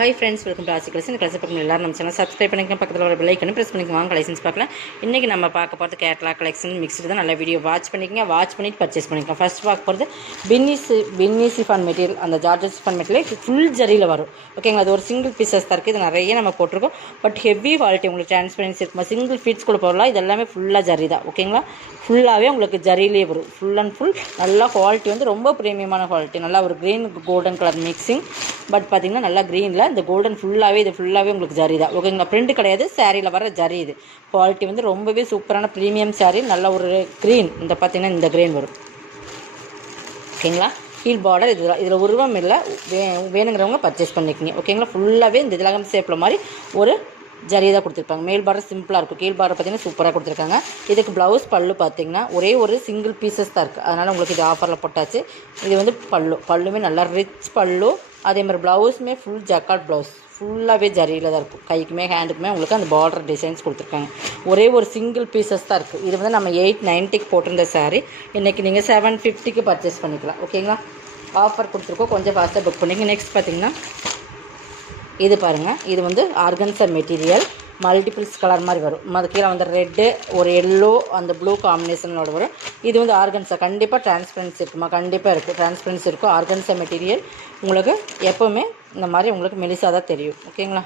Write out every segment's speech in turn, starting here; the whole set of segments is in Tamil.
ஹாய் ஃப்ரெண்ட்ஸ், வெல்கம் டு ஆசி கலெக்ஷன். இந்த கலெக்ஷன் பக்கம் எல்லாரும் நம்ம சேனல் சப்ஸ்கிரைப் பண்ணிக்கலாம், பக்கத்தில் ஒரு பெல் ஐக்கனை ப்ரெஸ் பண்ணிக்கலாம். வாங்க கலெக்ஷன்ஸ் பார்க்கலாம். இன்றைக்கி நம்ம பார்க்க போகிறது கேட்லாக் கலெக்ஷன் மிக்ஸ்டு தான். நல்ல வீடியோ வாட்ச் பண்ணிக்கங்க, வாட்ச் பண்ணிட்டு பர்ச்சேஸ் பண்ணிக்கலாம். ஃபர்ஸ்ட் பார்க்க போகிறது பின்னி சிஃபான் மெட்டீரியல். அந்த ஜார்ஜட் சிஃபான் மெட்டீரியல் ஃபுல் ஜரியில் வரும். ஓகேங்களா, அது ஒரு சிங்கிள் பீசஸ் தான் இருக்குது. இது நிறைய நம்ம போட்டிருக்கோம். பட் ஹெவி குவாலிட்டி, உங்களுக்கு டிரான்ஸ்பரன்சி இருக்குமா, சிங்கிள் ஃபீட்ஸ் கூட போடலாம். இது எல்லாமே ஃபுல்லாக ஜரி தான். ஓகேங்களா, ஃபுல்லாகவே உங்களுக்கு ஜரியிலே வரும். ஃபுல் அண்ட் ஃபுல் நல்லா குவாலிட்டி வந்து ரொம்ப ப்ரீமியமான குவாலிட்டி. நல்லா ஒரு green golden colour mixing. But பார்த்திங்கன்னா நல்லா க்ரீனில் இந்த கோல்டன் இது ஃபுல்லாகவே உங்களுக்கு ஜரி தான். ஓகேங்களா, பிரிண்ட் கிடையாது, சாரியில் வர ஜரி. இது குவாலிட்டி வந்து ரொம்பவே சூப்பரான ப்ரீமியம் சாரி. நல்ல ஒரு க்ரீன், இந்த பார்த்திங்கன்னா இந்த க்ரீன் வரும். ஓகேங்களா, ஹீல் பார்டர். இதில் உருவம் இல்லை, வேணுங்கிறவங்க பர்ச்சேஸ் பண்ணிக்கோங்க. ஓகேங்களா, ஃபுல்லாகவே இந்த திலகம் ஷேப்பில் மாதிரி ஒரு ஜரி தான் கொடுத்துருப்பாங்க. மேல் பார்டர் சிம்பிளாக இருக்கும், கீழ் பார்டர் பார்த்திங்கன்னா சூப்பராக கொடுத்துருக்காங்க. இதுக்கு ப்ளவுஸ் பல்லு பார்த்திங்கன்னா ஒரே ஒரு சிங்கிள் பீசஸ் தான் இருக்குது. அதனால் உங்களுக்கு இது ஆஃபரில் போட்டாச்சு. இது வந்து பல்லுமே நல்லா ரிச் பல்லு. அதே மாதிரி ப்ளவுஸுமே ஃபுல் ஜக்கார்ட் ப்ளவுஸ், ஃபுல்லாகவே ஜரியில் தான் இருக்கும். கைக்குமே ஹேண்டுக்குமே உங்களுக்கு அந்த பார்டர் டிசைன்ஸ் கொடுத்துருக்காங்க. ஒரே ஒரு சிங்கிள் பீசஸ் தான் இருக்குது. இது வந்து நம்ம 890 போட்டிருந்த சாரீ இன்றைக்கி நீங்கள் 750 பர்ச்சேஸ் பண்ணிக்கலாம். ஓகேங்களா, ஆஃபர் கொடுத்துருக்கோம், கொஞ்சம் ஃபாஸ்ட்டாக புக் பண்ணிங்க. நெக்ஸ்ட் பார்த்திங்கன்னா இது பாருங்கள், இது வந்து ஆர்கன்சா மெட்டீரியல். மல்டிபிள்ஸ் கலர் மாதிரி வரும். அது கீழே வந்து ரெட்டு, ஒரு எல்லோ, அந்த ப்ளூ காம்பினேஷனோட வரும். இது வந்து ஆர்கன்சா. கண்டிப்பாக டிரான்ஸ்பரன்சி இருக்குமா, கண்டிப்பாக இருக்குது, டிரான்ஸ்பரன்சி இருக்கும். ஆர்கன்சா மெட்டீரியல் உங்களுக்கு எப்போவுமே இந்த மாதிரி உங்களுக்கு மெலிசாக தான் தெரியும். ஓகேங்களா,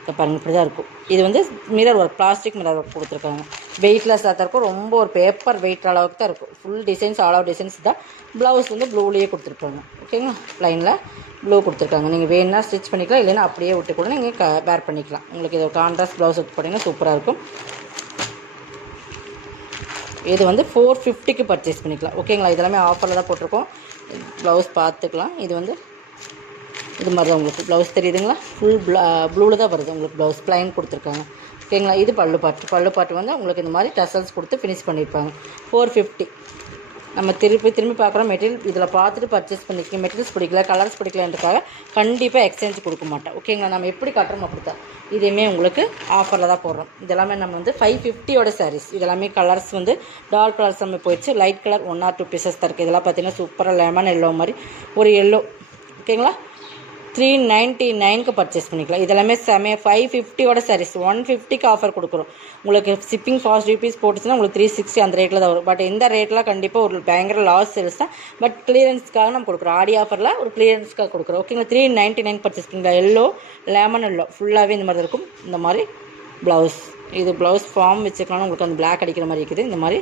இப்போ பாருங்கள், இப்படி தான் இருக்கும். இது வந்து mirror work, plastic mirror work கொடுத்துருக்காங்க. வெயிட்லெஸ்ஸாக தான் இருக்கும், ரொம்ப ஒரு பேப்பர் வெயிட் அளவுக்கு தான் இருக்கும். Full designs, all out designs தான். ப்ளவுஸ் வந்து ப்ளூலேயே கொடுத்துருப்பாங்க. ஓகேங்களா, லைனில் ப்ளூ கொடுத்துருக்காங்க. நீங்கள் வேணுன்னா ஸ்டிச் பண்ணிக்கலாம், இல்லைன்னா அப்படியே விட்டு கூட நீங்கள் வேர் பண்ணிக்கலாம். உங்களுக்கு இது கான்ட்ராஸ்ட் ப்ளவுஸ் எடுத்து போட்டிங்கன்னா சூப்பராக இருக்கும். இது வந்து 450 பர்ச்சேஸ் பண்ணிக்கலாம். ஓகேங்களா, இதெல்லாமே ஆஃபரில் தான் போட்டிருக்கோம். ப்ளவுஸ் பார்த்துக்கலாம். இது வந்து இது மாதிரி தான் உங்களுக்கு ப்ளவுஸ் தெரியுதுங்களா, ஃபுல் ப்ளூவில் தான் வருது. உங்களுக்கு ப்ளவுஸ் ப்ளைன் கொடுத்துருக்காங்க. ஓகேங்களா, இது பல்லு பாட்டு வந்து உங்களுக்கு இந்த மாதிரி டசல்ஸ் கொடுத்து ஃபினிஷ் பண்ணியிருப்பாங்க. 450. நம்ம திரும்பி பார்க்குறோம் மெட்டீரியல். இதில் பார்த்துட்டு பர்ச்சேஸ் பண்ணிக்க. மெட்டீரியல்ஸ் பிடிக்கல, கலர்ஸ் பிடிக்கலன்றக்காக கண்டிப்பாக எக்ஸ்சேஞ்ச் கொடுக்க மாட்டோம். ஓகேங்களா, நம்ம எப்படி காட்டுறோம் அப்படி தான். இதையுமே உங்களுக்கு ஆஃபரில் தான் போடுறோம். இதெல்லாமே நம்ம வந்து 550 சாரீஸ். இதெல்லாமே கலர்ஸ் வந்து டார்க் கலர்ஸ் நம்ம போயிடுச்சு. லைட் கலர் 1 or 2 பீசஸ் தான் இருக்குது. இதெல்லாம் பார்த்திங்கன்னா சூப்பராக லெமன் எல்லோ மாதிரி ஒரு எல்லோ. ஓகேங்களா, 399 பர்ச்சேஸ் பண்ணிக்கலாம். இதெல்லாமே 550 சாரீஸ். 150 ஆஃபர் கொடுக்குறோம். உங்களுக்கு ஷிப்பிங் ஃபாஸ்ட் ரூபீஸ் போட்டுச்சுன்னா உங்களுக்கு 360 அந்த ரேட்டில் தான் வரும். பட் இந்த ரேட்லாம் கண்டிப்பாக ஒரு பயங்கர லாஸ் சேல்ஸ் தான். பட் கிளியரன்ஸ்க்காக நம்ம கொடுக்குறோம். ஆடி ஆஃபரில் ஒரு கிளியரன்ஸ்க்காக கொடுக்குறோம். ஓகேங்களா, 399 பர்ச்சேஸ் பண்ணிக்கலாம். எல்லோ, லெமன் எல்லோ ஃபுல்லாகவே இந்த மாதிரி இருக்கும். இந்த மாதிரி ப்ளவுஸ், இது ப்ளவுஸ் ஃபார்ம் வச்சுக்கலாம். உங்களுக்கு அந்த பிளாக் அடிக்கிற மாதிரி இருக்குது. இந்த மாதிரி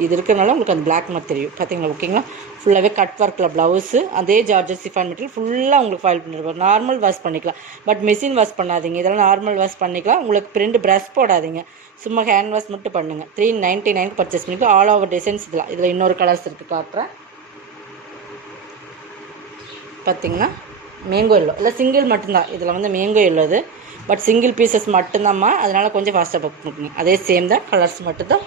இது இருக்கிறனால உங்களுக்கு அந்த பிளாக் மாதிரி தெரியும். பார்த்தீங்களா. ஓகேங்களா, ஃபுல்லாகவே கட் ஒர்க்கில் ப்ளவுஸு. அதே ஜார்ஜட் சிஃபான் மெட்டீரியல் ஃபுல்லாக உங்களுக்கு ஃபைல் பண்ணிருக்கோம். நார்மல் வாஷ் பண்ணிக்கலாம், பட் மிஷின் வாஷ் பண்ணாதீங்க. இதெல்லாம் நார்மல் வாஷ் பண்ணிக்கலாம். உங்களுக்கு பிரிண்ட் ப்ரஷ் போடாதீங்க, சும்மா ஹேண்ட் வாஷ் மட்டும் பண்ணுங்கள். 399 பர்ச்சேஸ் பண்ணிக்கலாம். ஆல் ஓவர் டிசைன்ஸ் இதெல்லாம். இதில் இன்னொரு கலர்ஸ் இருக்குது, காட்டுறேன். பார்த்தீங்கன்னா மேங்கோ எல்லோ இல்லை, சிங்கிள் மட்டும்தான். இதில் வந்து மேங்கோ எல்லோ இது, பட் சிங்கிள் பீசஸ் மட்டும்தான்மா. அதனால் கொஞ்சம் ஃபாஸ்ட்டாக புக் பண்ணிக்கோங்க. அதே சேம் தான், கலர்ஸ் மட்டும்தான்.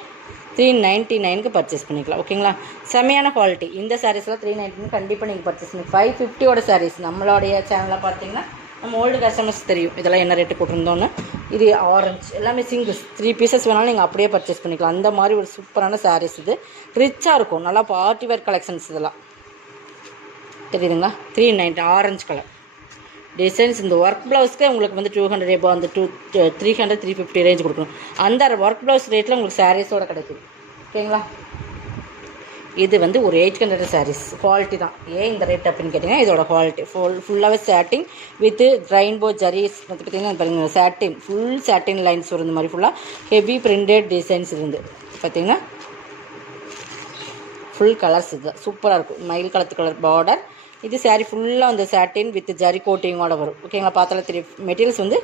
399 பர்ச்சேஸ் பண்ணிக்கலாம். ஓகேங்களா, செமையான குவாலிட்டி. இந்த சாரீஸ்லாம் 399 கண்டிப்பாக நீங்கள் பர்ச்சேஸ் பண்ணி. 550 சாரீஸ். நம்மளுடைய சேனலில் பார்த்தீங்கன்னா நம்ம ஓல்டு கஸ்டமர்ஸ் தெரியும் இதெல்லாம் என்ன ரேட்டு போட்டிருந்தோன்னு. இது ஆரஞ்சு, எல்லாமே சிங்கிள்ஸ். 3 பீசஸ் வேணாலும் நீங்கள் அப்படியே பர்ச்சேஸ் பண்ணிக்கலாம். அந்த மாதிரி ஒரு சூப்பரான சாரீஸ். இது ரிச்சாக இருக்கும், நல்லா பார்ட்டி வேர் கலெக்ஷன்ஸ். இதெல்லாம் தெரியுதுங்களா. 390 ஆரஞ்சு கலர் டிசைன்ஸ். இந்த ஒர்க் ப்ளவுஸ்க்கு உங்களுக்கு வந்து 200 எபோ, அந்த 300 350 ரேஞ்ச் கொடுக்கணும். அந்த ஒர்க் ப்ளவுஸ் ரேட்டில் உங்களுக்கு சாரீஸோடு கிடைக்குது. ஓகேங்களா, இது வந்து ஒரு 800 சாரீஸ். குவாலிட்டி தான். ஏன் இந்த ரேட் அப்படின்னு கேட்டிங்கன்னா இதோட குவாலிட்டி ஃபுல்லாகவே சாட்டின் வித் ரெயின்போ ஜரீஸ். பார்த்திங்கன்னா பாருங்கள், சாட்டின் ஃபுல் சாட்டின் லைன்ஸ் வரும். இந்த மாதிரி ஃபுல்லாக ஹெவி பிரிண்டட் டிசைன்ஸ் இருந்து பார்த்திங்கன்னா ஃபுல் கலர்ஸ். இது சூப்பராக இருக்கும். மயில் கலத்து கலர் பார்டர். இது சாரீ ஃபுல்லாக அந்த சாட்டின் வித் ஜரி கோட்டிங்கோட வரும். ஓகேங்களா, பார்த்தாலும் தெரியும். மெட்டீரியல்ஸ் வந்து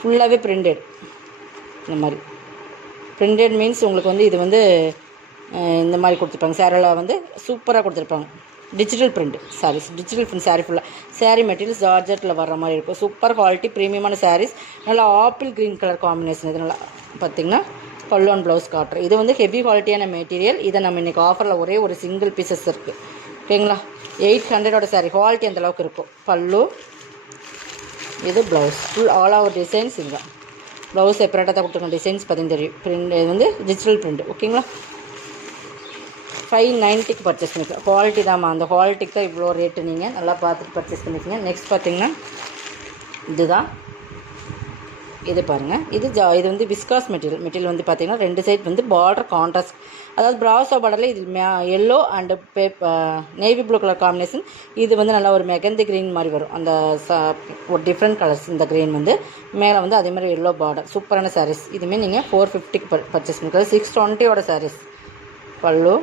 ஃபுல்லாகவே பிரிண்டட். இந்த மாதிரி பிரிண்டட் மீன்ஸ் உங்களுக்கு வந்து இது வந்து இந்த மாதிரி கொடுத்துருப்பாங்க. சேரீயில் வந்து சூப்பராக கொடுத்துருப்பாங்க. Digital print saris, digital print sari ஃபுல்லாக. சாரீ மெட்டீரியல்ஸ் ஜார்ஜெட்டில் வர்ற மாதிரி இருக்கும். சூப்பர் குவாலிட்டி, ப்ரீமியமான சாரீஸ். நல்லா ஆப்பிள் க்ரீன் கலர் காம்பினேஷன். இது நல்லா பார்த்திங்கன்னா பல்லு அண்ட் ப்ளவுஸ் காட்டுறேன். இது வந்து ஹெவி குவாலிட்டியான மெட்டீரியல். இதை நம்ம இன்றைக்கி ஆஃபரில் ஒரே ஒரு சிங்கிள் பீசஸ் இருக்குது. ஓகேங்களா, 800 சாரீ. குவாலிட்டி அந்த அளவுக்கு இருக்கும். பல்லு, இது blouse full all over designs. இதுதான் ப்ளவுஸ் செப்பரேட்டாக தான் கொடுத்துருக்கோம். டிசைன்ஸ் பார்த்தீங்கன்னா தெரியும். பிரிண்ட் இது வந்து டிஜிட்டல் பிரிண்ட். ஓகேங்களா, 590க்கு பர்ச்சேஸ் பண்ணிக்கலாம். குவாலிட்டி தான்மா, அந்த குவாலிட்டிக்கு தான் இவ்வளோ ரேட்டு. நீங்கள் நல்லா பார்த்துட்டு பர்ச்சேஸ் பண்ணிக்கோங்க. நெக்ஸ்ட் பார்த்திங்கன்னா இதுதான், இது பாருங்கள். இது வந்து விஸ்காஸ் மெட்டீரியல் வந்து பார்த்திங்கன்னா 2 சைட் வந்து பார்டர் கான்ட்ராஸ்ட், அதாவது ப்ராசோ பார்டரில் இது yellow and navy blue colour combination. இது வந்து நல்லா ஒரு மெகந்தி க்ரீன் மாதிரி வரும். அந்த ஒரு டிஃப்ரெண்ட் கலர்ஸ். இந்த க்ரீன் வந்து மேலே வந்து அதே மாதிரி எல்லோ பார்டர். சூப்பரான சாரீஸ். இதுவுமே நீங்கள் 450க்கு பர்ச்சேஸ் பண்ணிக்கலாம். 620ஓட சாரீஸ். பல்லு,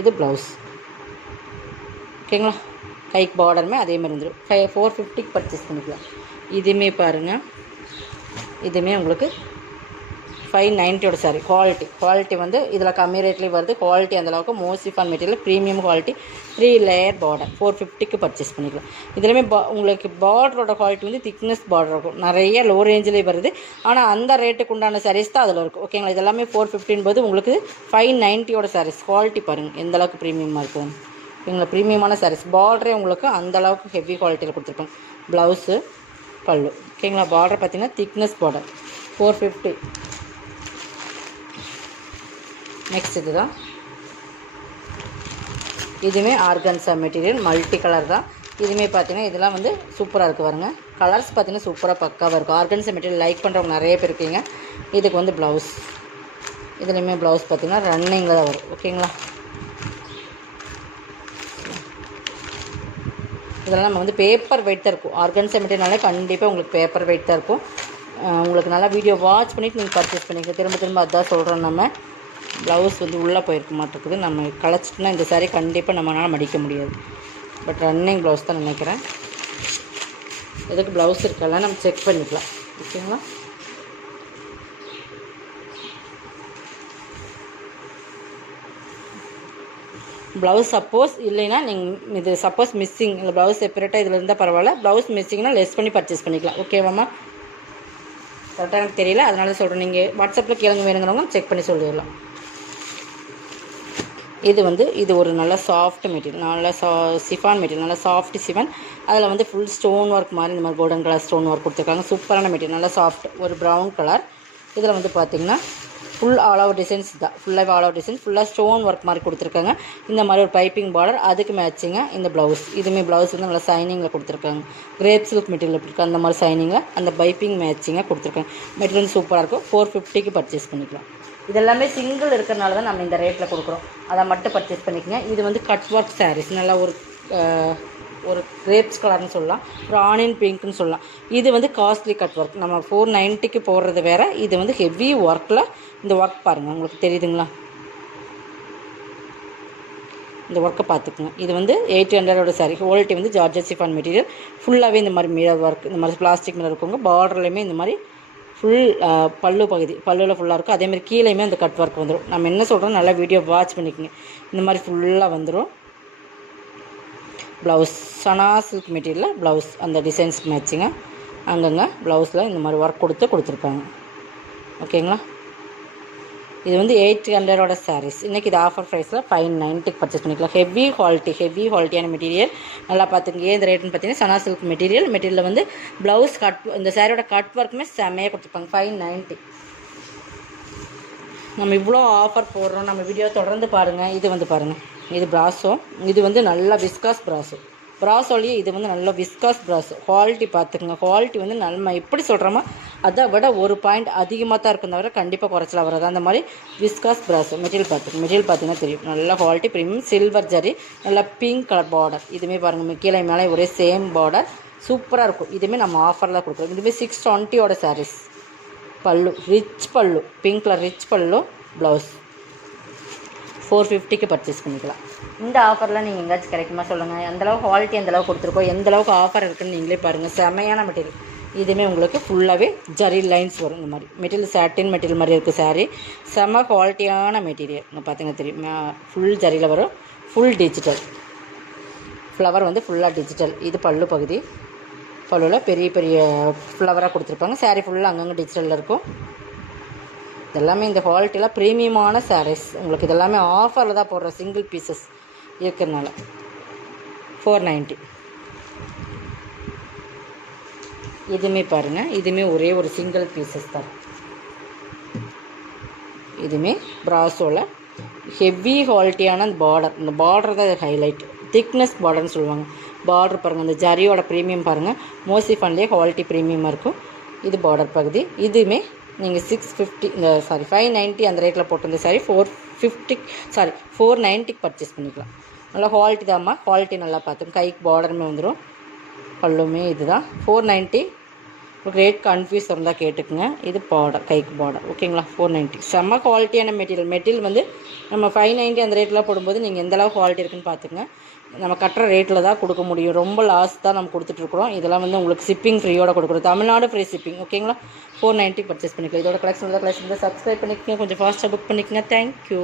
இது ப்ளவுஸ். ஓகேங்களா? கைக்கு பார்டருமே அதே மாதிரி வந்துடும். 450க்கு பர்ச்சேஸ் பண்ணிக்கலாம். இதுவுமே பாருங்கள், இதுவுமே உங்களுக்கு 590ஓட சாரி. குவாலிட்டி வந்து இதில் கம்மி ரேட்லேயும் வருது. குவாலிட்டி அந்தளவுக்கு moss chiffon material, premium quality, 3 layer border. 450க்கு பர்ச்சேஸ் பண்ணிக்கலாம். இதுலேயுமே உங்களுக்கு பார்டரோட குவாலிட்டி வந்து திக்னஸ் பார்டர் இருக்கும். நிறைய லோ ரேஞ்சிலே வருது. ஆனால் அந்த ரேட்டுக்கு உண்டான சாரீஸ் தான் அதில் இருக்கும். ஓகேங்களா? இதெல்லாமே 450 போது உங்களுக்கு 590ஓட சாரீஸ். குவாலிட்டி பாருங்கள் எந்த அளவுக்கு ப்ரீமியமாக இருக்குதுன்னு. இவங்களை ப்ரீமியமான சாரீஸ். பார்டரே உங்களுக்கு அந்தளவுக்கு ஹெவி குவாலிட்டியில் கொடுத்துருப்பாங்க. ப்ளவுஸு, பல்லு. ஓகேங்களா? பார்டர் பார்த்திங்கன்னா திக்னஸ் பார்டர். 450. நெக்ஸ்ட் இதுதான், இதுவுமே ஆர்கன்சா மெட்டீரியல், மல்டி கலர் தான். இதுவுமே பார்த்திங்கன்னா இதெல்லாம் வந்து சூப்பராக இருக்குது பாருங்க. கலர்ஸ் பார்த்திங்கன்னா சூப்பராக பக்காவாக இருக்கும். ஆர்கன்சா மெட்டீரியல் லைக் பண்ணுறவங்க நிறைய பேர் இருக்கீங்க. இதுக்கு வந்து ப்ளவுஸ், இதுலேயுமே ப்ளவுஸ் பார்த்திங்கன்னா ரன்னிங்கில் தான் வரும். ஓகேங்களா? இதெல்லாம் நம்ம வந்து பேப்பர் வெயிட் தான் இருக்கும். ஆர்கன்சா மெட்டீரியல்னாலே கண்டிப்பாக உங்களுக்கு பேப்பர் வெயிட் தான் இருக்கும். உங்களுக்கு நல்லா வீடியோ வாட்ச் பண்ணிவிட்டு நீங்கள் பர்ச்சேஸ் பண்ணிக்கலாம். திரும்ப அதுதான் சொல்கிறோம். நம்ம ப்ளவுஸ் வந்து உள்ளே போயிருக்க மாட்டேங்குது. நம்ம களைச்சிட்டுனா இந்த சாரீ கண்டிப்பாக நம்மளால் மடிக்க முடியாது. பட் ரன்னிங் ப்ளவுஸ் தான் நினைக்கிறேன். எதுக்கு ப்ளவுஸ் இருக்கலாம் நம்ம செக் பண்ணிக்கலாம். ஓகேங்களா? ப்ளவுஸ் சப்போஸ் இல்லைன்னா நீங்கள் இது சப்போஸ் மிஸ்ஸிங் இல்லை, ப்ளவுஸ் செப்பரேட்டாக இதில் இருந்தால் பரவாயில்ல. ப்ளவுஸ் மிஸ்ஸிங்னா லெஸ் பண்ணி பர்ச்சேஸ் பண்ணிக்கலாம். ஓகேவாம்மா? கரெக்டாக எனக்கு தெரியல, அதனால சொல்கிறேன். நீங்கள் வாட்ஸ்அப்பில் கேளுங்க, வேணுங்கிறவங்க செக் பண்ணி சொல்லிடலாம். இது ஒரு நல்ல சாஃப்ட் மெட்டீரியல், நல்ல சிஃபான் மெட்டீரியல், நல்ல சாஃப்ட் சிஃபான். அதில் வந்து ஃபுல் ஸ்டோன் ஒர்க் மாதிரி இந்த மாதிரி கோல்டன் கலர் ஸ்டோன் ஒர்க் கொடுத்துருக்காங்க. சூப்பரான மெட்டீரியல், நல்லா சாஃப்ட். ஒரு ப்ரௌன் கலர். இதில் வந்து பார்த்திங்கன்னா ஃபுல் ஆல் ஓவர் டிசைன்ஸ் தான். ஃபுல்லாக ஆல் ஓவர் டிசைன், ஃபுல்லாக ஸ்டோன் ஒர்க் மாதிரி கொடுத்துருக்காங்க. இந்த மாதிரி ஒரு பைப்பிங் பார்டர், அதுக்கு மேட்சிங்க இந்த ப்ளவுஸ். இதுவுமே ப்ளவுஸ் வந்து நல்லா சைனிங்கில் கொடுத்துருக்காங்க. கிரேப் சில்க் மெட்டீரியல் இருக்குது, அந்த மாதிரி சைனிங்கில் அந்த பைப்பிங் மேட்சிங்காக கொடுத்துருக்காங்க. மெட்டீரியல் சூப்பராக இருக்கும். 450க்கு பர்ச்சேஸ் பண்ணிக்கலாம். இதெல்லாமே சிங்கிள் இருக்கிறனால தான் நம்ம இந்த ரேட்டில் கொடுக்குறோம். அதை மட்டும் பர்ச்சேஸ் பண்ணிக்கங்க. இது வந்து கட் ஒர்க் சாரீஸ். நல்லா ஒரு கிரேப்ஸ் கலர்னு சொல்லலாம், ஒரு ஆனியன் பிங்க்னு சொல்லலாம். இது வந்து காஸ்ட்லி கட் ஒர்க். நம்ம 490க்கு போடுறது வேறு. இது வந்து ஹெவி ஒர்க்கில். இந்த ஒர்க் பாருங்கள், உங்களுக்கு தெரியுதுங்களா? இந்த ஒர்க்கை பார்த்துக்குங்க. இது வந்து 800ஓட சாரீ. குவாலிட்டி வந்து ஜார்ஜெட் சிஃபான் மெட்டீரியல். ஃபுல்லாகவே இந்த மாதிரி மிரர் ஒர்க், இந்த மாதிரி பிளாஸ்டிக் மிரர் இருக்குங்க. பார்டர்லையுமே இந்த மாதிரி ஃபுல் பல்லு பகுதி, பல்லுவில் ஃபுல்லாக இருக்கும். அதேமாதிரி கீழேயுமே அந்த கட் ஒர்க் வந்துடும். நம்ம என்ன சொல்கிறோம், நல்லா வீடியோ வாட்ச் பண்ணிக்கோங்க. இந்த மாதிரி ஃபுல்லாக வந்துடும். ப்ளவுஸ் சனா சில்க் மெட்டீரியலில் ப்ளவுஸ் அந்த டிசைன்ஸ்க்கு மேட்சிங்க அங்கங்கே ப்ளவுஸில் இந்த மாதிரி ஒர்க் கொடுத்துருக்காங்க. ஓகேங்களா? இது வந்து 800ஓட சாரீஸ். இன்றைக்கி இது ஆஃபர் ப்ரைஸில் 590க்கு பர்ச்சேஸ் பண்ணிக்கலாம். ஹெவி குவாலிட்டியான மெட்டீரியல். நல்லா பார்த்துங்க. இந்த ரேட்டுன்னு பார்த்தீங்கன்னா சனா சில்க் மெட்டீரியலில் வந்து ப்ளவுஸ் இந்த சாரியோட கட் ஒர்க்குமே செம்மையாக கொடுத்துருப்பாங்க. 590. நம்ம இவ்வளோ ஆஃபர் போடுறோம். நம்ம வீடியோ தொடர்ந்து பாருங்கள். இது வந்து பாருங்கள், இது ப்ராஸோ. இது வந்து நல்லா விஸ்காஸ் ப்ராஸோலேயே இது வந்து நல்ல விஸ்காஸ் ப்ராஸோ. குவாலிட்டி பார்த்துக்குங்க. குவாலிட்டி வந்து நம்ம எப்படி சொல்கிறோமோ அதை விட ஒரு பாயிண்ட் அதிகமாக தான் இருக்கும், தவிர கண்டிப்பாக குறைச்சலாம் வராது. அந்த மாதிரி விஸ்காஸ் ப்ராஸோ மெட்டீரியல் பார்த்தீங்கன்னா தெரியும். நல்ல குவாலிட்டி, ப்ரீமியம் சில்வர் ஜரி, நல்லா பிங்க் கலர் பார்டர். இதுவுமே பாருங்கள், கீழே மேலே ஒரே சேம் பார்டர். சூப்பராக இருக்கும். இதுவுமே நம்ம ஆஃபரில் கொடுக்குறோம். இதுவுமே 620ஓட சாரீஸ். பல்லு ரிச் பல்லு, பிங்க் கலர் ரிச் பல்லு. ப்ளவுஸ் 450க்கு பர்ச்சேஸ் பண்ணிக்கலாம். இந்த ஆஃபரில் நீங்கள் எங்கேயாச்சும் கிடைக்குமா சொல்லுங்கள். எந்தளவுக்கு குவாலிட்டி எந்தளவுக்கு கொடுத்துருக்கோம், எந்தளவுக்கு ஆஃபர் இருக்குதுன்னு நீங்களே பாருங்கள். செமையான மெட்டீரியல். இதுவுமே உங்களுக்கு ஃபுல்லாகவே ஜரி லைன்ஸ் வரும். இந்த மாதிரி மெட்டீரியல் சாட்டின் மெட்டீரியல் மாதிரி இருக்குது சாரீ. செம குவாலிட்டியான மெட்டீரியல். இங்கே பார்த்தீங்கன்னா தெரியும், ஃபுல் ஜரியில் வரும். ஃபுல் டிஜிட்டல் ஃப்ளவர் வந்து ஃபுல்லாக டிஜிட்டல். இது பல்லு பகுதி. பல்லுவில் பெரிய பெரிய ஃப்ளவராக கொடுத்துருப்பாங்க. சாரீ ஃபுல்லாக அங்கங்கே டிஜிட்டலில் இருக்கும். இதெல்லாமே இந்த குவாலிட்டியில் ப்ரீமியமான சாரீஸ். உங்களுக்கு இதெல்லாமே ஆஃபரில் தான் போடுற சிங்கிள் பீசஸ் இருக்கிறதுனால 490. இதுவுமே பாருங்கள், இதுவுமே ஒரே ஒரு சிங்கிள் பீசஸ் தான். இதுவுமே ப்ராஸோவில் ஹெவி குவாலிட்டியான அந்த பார்டர், இந்த பார்டர் தான் ஹைலைட். திக்னஸ் பார்டர்னு சொல்லுவாங்க. பார்டர் பாருங்கள், இந்த ஜரியோட ப்ரீமியம் பாருங்கள், மோசி ஃபன்லேயே குவாலிட்டி ப்ரீமியமாக இருக்கும். இது பார்டர் பகுதி. இதுவுமே நீங்கள் 650 இந்த 590 அந்த ரேட்டில் போட்டிருந்த சாரி 490 பர்ச்சேஸ் பண்ணிக்கலாம். நல்லா குவாலிட்டி தான்மா, குவாலிட்டி நல்லா பார்த்துங்க. கைக்கு பார்டருமே வந்துடும், பல்லுமே இதுதான் 490. உங்களுக்கு ரேட் கன்ஃபியூஸ் இருந்தால் கேட்டுக்குங்க. இது பார்டர், கைக்கு பார்டர், ஓகேங்களா. 490 செம்ம குவாலிட்டியான மெட்டீரியல் வந்து நம்ம 590 அந்த ரேட்டில் போடும்போது நீங்கள் எந்தளவு குவாலிட்டி இருக்குன்னு பார்த்துங்க. நம்ம கட்டுற ரேட்டில் தான் கொடுக்க முடியும், ரொம்ப லாஸ் தான் நம்ம கொடுத்துட்ருக்குறோம். இதெல்லாம் வந்து உங்களுக்கு ஷிப்பிங் ஃப்ரீயோட கொடுக்குறோம், தமிழ்நாடு ஃப்ரீ ஷிப்பிங், ஓகேங்களா. 490 பர்ச்சேஸ் பண்ணிக்கலாம். இதோட கலெக்ஷன் சப்ஸ்கிரைப் பண்ணிக்கோங்க, கொஞ்சம் ஃபாஸ்ட்டாக புக் பண்ணிக்கோங்க. தேங்க்யூ.